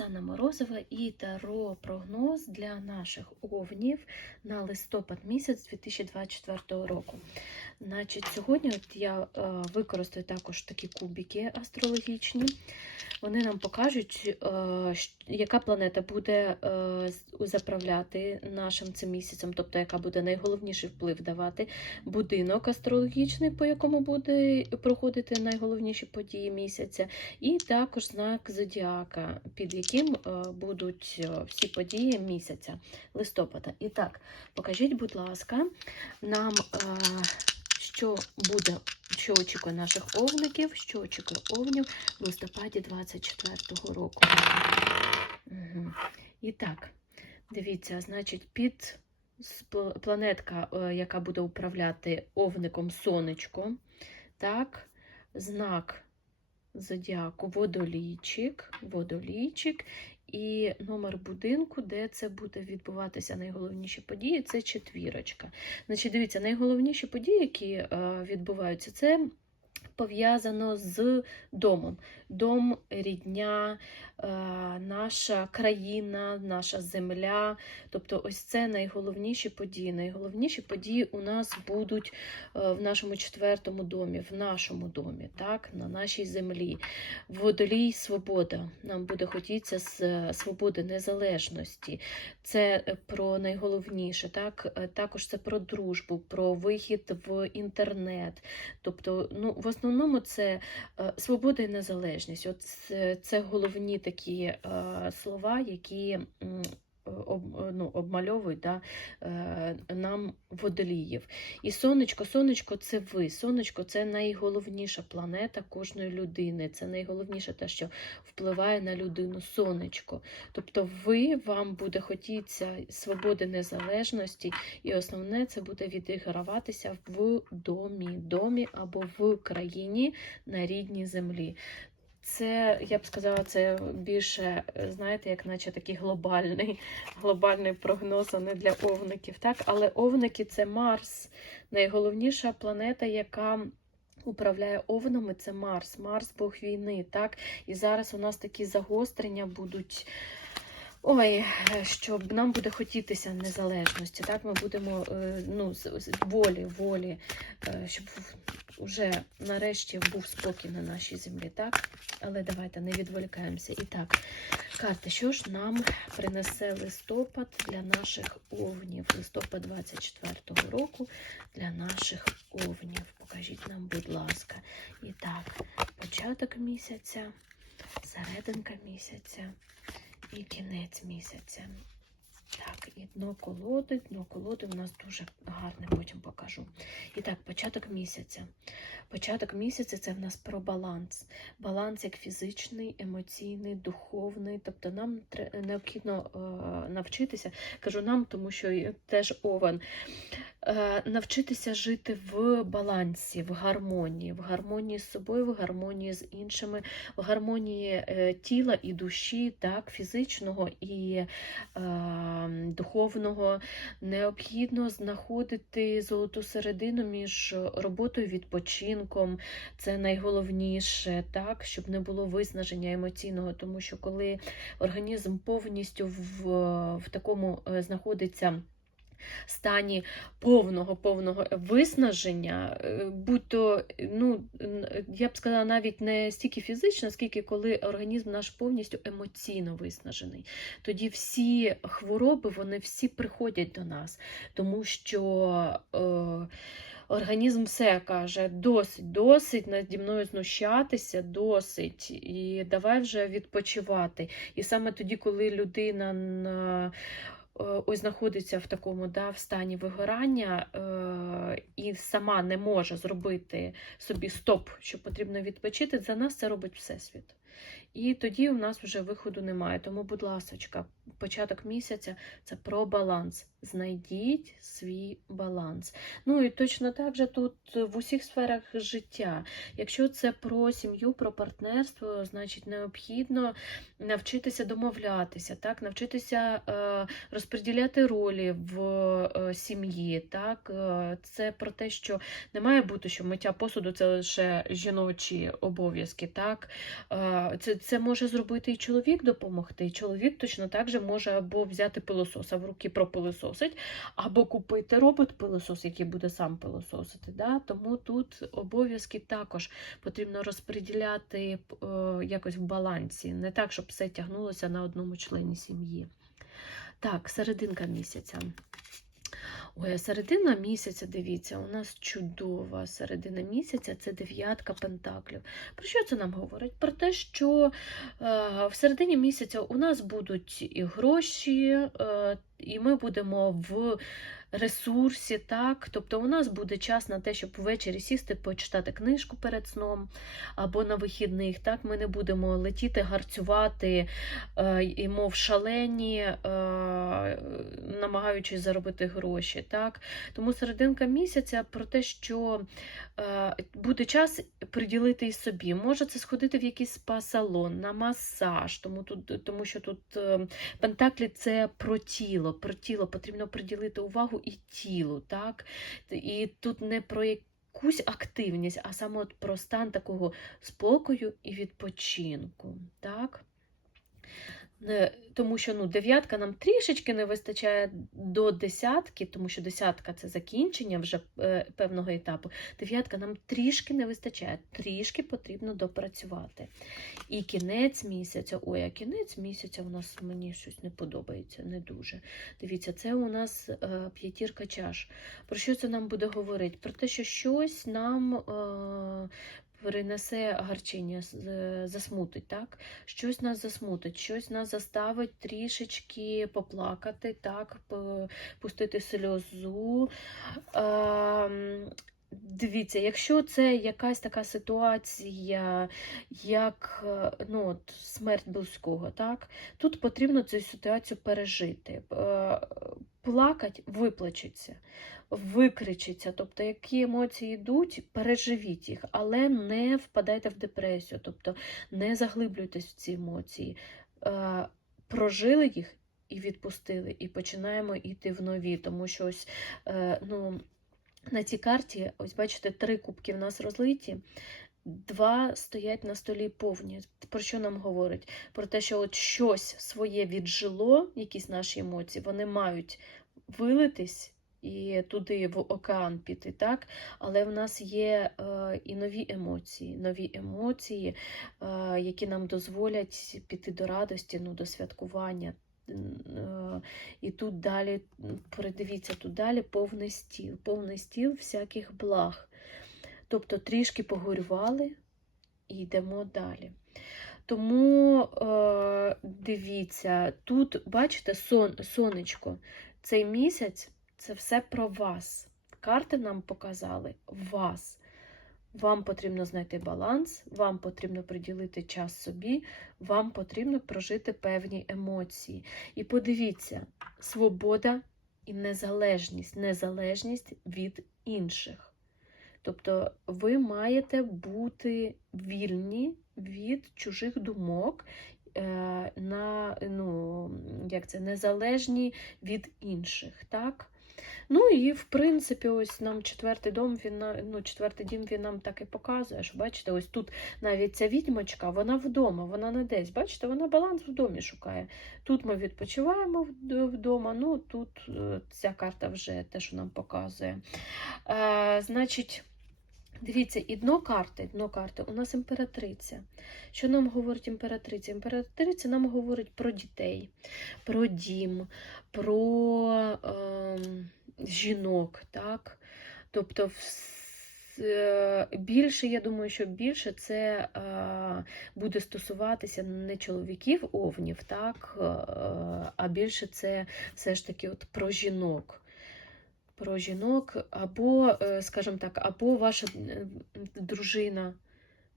Оксана Морозова і таро прогноз для наших овнів на листопад місяць 2024 року. Значить, сьогодні от я е, використаю також такі кубики астрологічні. Вони нам покажуть, е, яка планета буде е, заправляти нашим цим місяцем, тобто яка буде найголовніший вплив давати будинок астрологічний, по якому буде проходити найголовніші події місяця, і також знак зодіака, під яким будуть всі події місяця листопада. І так, покажіть, будь ласка, нам, що буде, що очікує наших овників, що очікує овнів в листопаді 24-го року. Угу. І так, дивіться, значить, під планетка, е, яка буде управляти овником сонечко, так, знак зодіаку водолійчик, водолійчик і номер будинку, де це буде відбуватися найголовніші події, це четвірочка. Значить, дивіться, найголовніші події, які е, відбуваються, це пов'язано з домом. Дом, рідня, е, наша країна, наша земля. Тобто, ось це найголовніші події. Найголовніші події у нас будуть е, в нашому четвертому домі, в нашому домі, так, на нашій землі. Водолій свобода. Нам буде хотітися з е, свободи, незалежності. Це е, про найголовніше. Так? Також це про дружбу, про вихід в інтернет. Тобто, ну, в основному це свобода і незалежність. От це, головні такі слова, які. Об, ну, обмальовують да, е, нам водоліїв. І сонечко, сонечко це ви. Сонечко це найголовніша планета кожної людини. Це найголовніше те, що впливає на людину сонечко. Тобто ви вам буде хотіться свободи незалежності, і основне це буде відіграватися в домі, домі або в країні на рідній землі. Це, я б сказала, це більше, знаєте, як наче такий глобальний, глобальний прогноз, а не для овників. Так? Але овники це Марс, найголовніша планета, яка управляє овнами, це Марс. Марс Бог війни. Так? І зараз у нас такі загострення будуть. Ой, щоб нам буде хотітися незалежності, так ми будемо е, ну, волі, волі, е, щоб вже нарешті був спокій на нашій землі, так? Але давайте не відволікаємося. І так, карти, що ж нам принесе листопад для наших овнів? Листопад 24-го року для наших овнів. Покажіть нам, будь ласка. І так, початок місяця, серединка місяця і кінець місяця. Так, і дно колоди, дно колоди у нас дуже гарне, потім покажу. І так, початок місяця. Початок місяця це в нас про баланс. Баланс як фізичний, емоційний, духовний. Тобто нам необхідно е, навчитися, кажу нам, тому що теж овен, навчитися жити в балансі, в гармонії, в гармонії з собою, в гармонії з іншими, в гармонії е, тіла і душі, так, фізичного і е, духовного. Необхідно знаходити золоту середину між роботою і відпочинком. Це найголовніше, так, щоб не було виснаження емоційного, тому що коли організм повністю в, в такому е, знаходиться стані повного повного виснаження, е, будь то, ну, я б сказала, навіть не стільки фізично, скільки коли організм наш повністю емоційно виснажений. Тоді всі хвороби, вони всі приходять до нас, тому що. Е, Організм все каже: досить, досить наді мною знущатися, досить, і давай вже відпочивати. І саме тоді, коли людина на ось знаходиться в такому да, в стані вигорання е, і сама не може зробити собі стоп, що потрібно відпочити, за нас це робить Всесвіт. І тоді у нас вже виходу немає. Тому, будь ласочка, початок місяця це про баланс. Знайдіть свій баланс. Ну і точно так же тут в усіх сферах життя. Якщо це про сім'ю, про партнерство, значить необхідно навчитися домовлятися, так, навчитися е, розподіляти ролі в е, сім'ї. Так, Е, це про те, що не має бути, що миття посуду це лише жіночі обов'язки. Так, це, це може зробити і чоловік допомогти. І чоловік точно так же може або взяти пилососа в руки пропилососить, або купити робот-пилосос, який буде сам пилососити. Да? Тому тут обов'язки також потрібно розподіляти е, якось в балансі, не так, щоб все тягнулося на одному члені сім'ї. Так, серединка місяця. Ой, а середина місяця, дивіться, у нас чудова середина місяця це дев'ятка пентаклів. Про що це нам говорить? Про те, що е, в середині місяця у нас будуть і гроші, е, і ми будемо в ресурсі, так? Тобто у нас буде час на те, щоб ввечері сісти, почитати книжку перед сном або на вихідних. Так? Ми не будемо летіти, гарцювати е, і мов шалені, е, намагаючись заробити гроші. Так? Тому серединка місяця про те, що е, буде час приділити і собі. Може це сходити в якийсь спа-салон, на масаж, тому, тут, тому що тут пентаклі це про тіло, про тіло потрібно приділити увагу і тілу. Так? І тут не про якусь активність, а саме от про стан такого спокою і відпочинку. Так? Не- Тому що ну, дев'ятка нам трішечки не вистачає до десятки, тому що десятка це закінчення вже е, певного етапу. Дев'ятка нам трішки не вистачає, трішки потрібно допрацювати. І кінець місяця, ой, а кінець місяця у нас мені щось не подобається, не дуже. Дивіться, це у нас е, п'ятірка чаш. Про що це нам буде говорити? Про те, що щось нам е, принесе гарчення, е, засмутить, так? Щось нас засмутить, щось нас заставить трішечки поплакати, так, пустити сльозу. Ем, Дивіться, якщо це якась така ситуація, як е, ну, от, смерть близького, так, тут потрібно цю ситуацію пережити. Плакать, виплачеться, викричиться. Тобто, які емоції йдуть, переживіть їх, але не впадайте в депресію, тобто не заглиблюйтесь в ці емоції. Е, Прожили їх і відпустили, і починаємо йти в нові, тому що ось е, ну, на цій карті, ось бачите, три кубки в нас розлиті. Два стоять на столі повні. Про що нам говорить? Про те, що от щось своє віджило, якісь наші емоції, вони мають вилитись і туди в океан піти, так? Але в нас є е, і нові емоції, нові емоції, е, які нам дозволять піти до радості, ну, до святкування. Е, І тут далі, передивіться, тут далі повний стіл, повний стіл всяких благ. Тобто трішки погорювали і йдемо далі. Тому е, дивіться, тут, бачите, сон, сонечко, цей місяць це все про вас. Карти нам показали вас. Вам потрібно знайти баланс, вам потрібно приділити час собі, вам потрібно прожити певні емоції. І подивіться, свобода і незалежність, незалежність від інших. Тобто ви маєте бути вільні від чужих думок, на, ну, як це, незалежні від інших. Так? Ну і в принципі, ось нам четвертий дом, він ну, четвертий дім він нам так і показує. Що бачите, ось тут навіть ця відьмочка, вона вдома, вона не десь. Бачите, вона баланс в домі шукає. Тут ми відпочиваємо вдома. Ну тут е, ця карта вже те, що нам показує. Е, значить. Дивіться, і дно карти, дно карти у нас імператриця. Що нам говорить імператриця? Імператриця нам говорить про дітей, про дім, про ем, жінок. так? Тобто, вс- е, більше, я думаю, що більше це е, буде стосуватися не чоловіків овнів, так? е, а більше це все ж таки от про жінок про жінок, або, е, скажімо так, або ваша е, дружина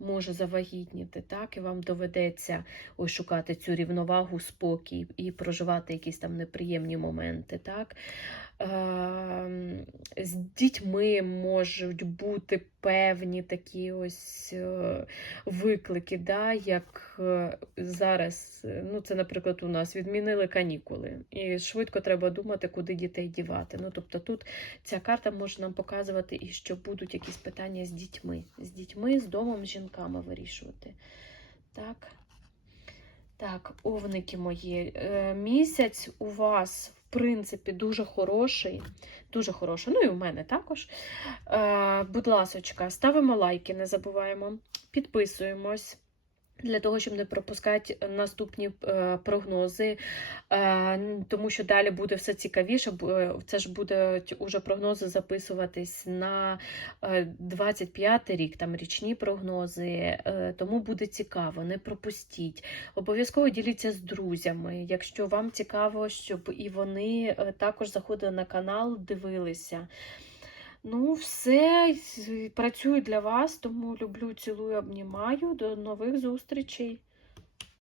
може завагітніти, так, і вам доведеться ось шукати цю рівновагу, спокій і проживати якісь там неприємні моменти. Так. Ем, З дітьми можуть бути певні такі ось е, виклики, да, як е, зараз, е, ну це, наприклад, у нас відмінили канікули, і швидко треба думати, куди дітей дівати. Ну, тобто тут ця карта може нам показувати, і що будуть якісь питання з дітьми, з дітьми, з домом, з жінками вирішувати. Так. Так, овники мої. Місяць у вас, принципі, дуже хороший. Дуже хороший. Ну і у мене також. Е, Будь ласочка, ставимо лайки, не забуваємо. Підписуємось. Для того, щоб не пропускати наступні е, прогнози, е, тому що далі буде все цікавіше. е, Це ж будуть уже прогнози записуватись на е, 25 рік, там річні прогнози, тому буде цікаво, не пропустіть. Обов'язково діліться з друзями, якщо вам цікаво, щоб і вони також заходили на канал, дивилися. Ну, все, працюю для вас, тому люблю, цілую, обнімаю. До нових зустрічей.